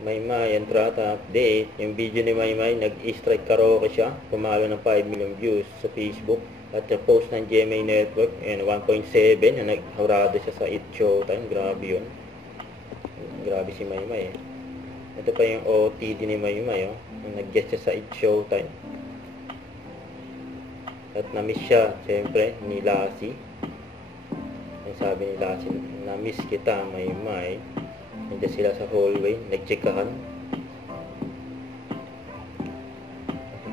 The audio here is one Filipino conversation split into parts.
Maymay, entrata update. Yung video ni Maymay, nag-strike karaoke siya. Pumalo ng 5 million views sa Facebook. At sa post ng GMA Network, 1.7. Naghaurado siya sa It Showtime. Grabe yun. Grabe si Maymay eh. Ito pa yung OTD ni Maymay. Nag-guest siya sa It Showtime. At na-miss siya, siyempre, ni Lassie. Yung sabi ni Lassie, na-miss kita, Maymay. Nandiyan sila sa hallway, nagtsikahan.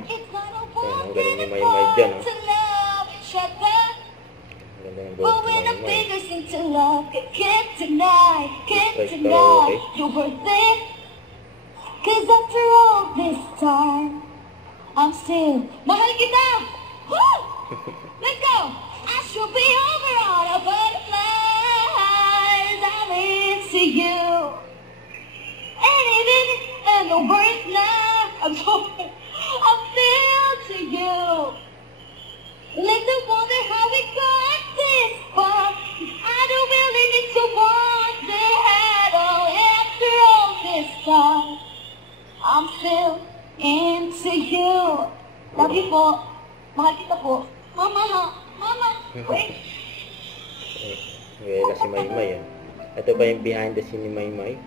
Ayan, ang galing ni Maymay dyan, oh. Ang galing ng boss ni Maymay. Strike karaoke. Cause after all this time, I'm still mahal kita! Woo! Let's go! I should be over all the butterflies. I'm into you. And the words now, I'm feel to you. Let them wonder how we got this far. I don't really need to wonder at all. After all this time, I'm still into you. Love you po. Mahal kita po. Mama ha. Mama. Wait. Wala si Maymay. Ito pa yung behind the scene ni Maymay.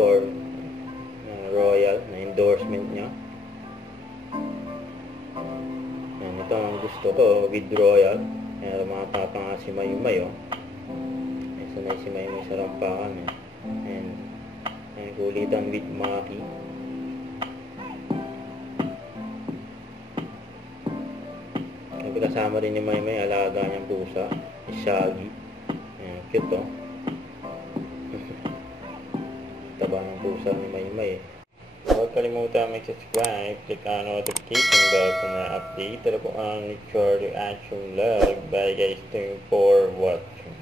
For Royal na endorsement niya. Yan, ito ang gusto ko with Royal. Yan, mga papa nga si Maymay. Sanay si Maymay sa rampakan. And kulitan with Maki. Kasama rin ni Maymay, alaga niyang pusa, Shaggy. Ayan, cute oh. Taba ng pusa ni Maymay. Huwag kalimutan mag-subscribe, click ang notification bell kung na-update. Ito po ang Nick Reaction Vlog. Bye guys, thank you for watching.